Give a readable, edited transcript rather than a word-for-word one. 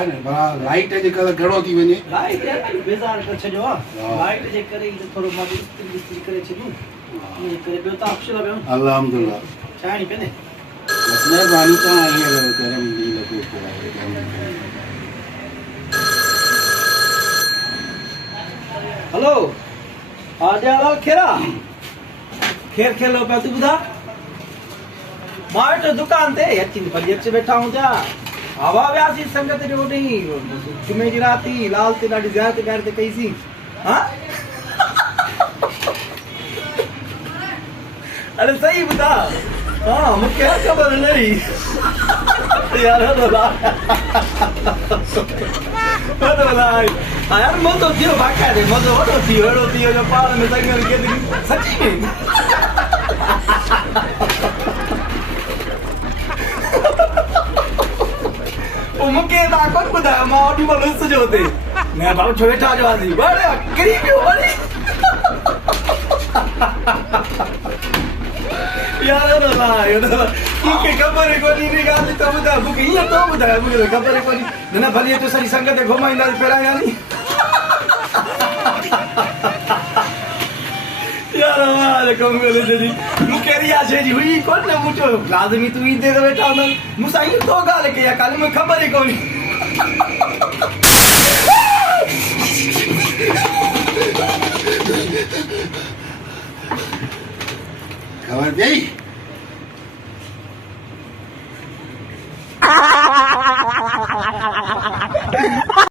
light अॼुकल्ह घणो थी वञे लाइट बेज़ार करे छॾियो आहे लाइट जे करे ई थोरो मां इस्त्री करे छॾियूं इन करे ॿियो तव्हां ख़ुशि लॻो अल्हम्दुलिल्लाह चाणी पीअंदे महिरबानी तव्हां हींअर गरम ॾींहुं लॻो पियो आहे हलो हा जयलाल खेरा खेर खेलो पिया तूं ॿुधा मां वेठो दुकान ते अची भली अची वेठा हूं पिया हवा वियासीं संगत जो ॾींहुं जुमे जी राति लाल ते ॾाढी ज़्यारत ॿाहिरि कईसीं हा अरे सही ॿुधा हा मूंखे ख़बर न हुई यार यार मज़ो थियो बाक़ाइदे मज़ो वॾो थियो अहिड़ो थियो जो पाण में संगत केतिरी सची में मूंखे तव्हां कोन ॿुधायो मां ओॾी महिल ॾिसजो हुते न भाऊ छो वेठा हुआसीं बड़े किरी पियो वरी यार मूंखे ख़बर ई कोन्हे इन ॻाल्हि त ॿुधायो मूंखे ईअं तो ॿुधायो मूंखे त ख़बर ई कोन्हे न भली तूं सॼी संगत घुमाईंदासीं फेराईंदासीं यार मूंखे इहा शइ जी हुई कोन न पुछो लाज़मी तूं ईंदे त वेठा हूंदा मूंसां ईअं तो ॻाल्हि कई आहे काल्ह मूंखे ख़बर ई कोन्हे ख़बर पई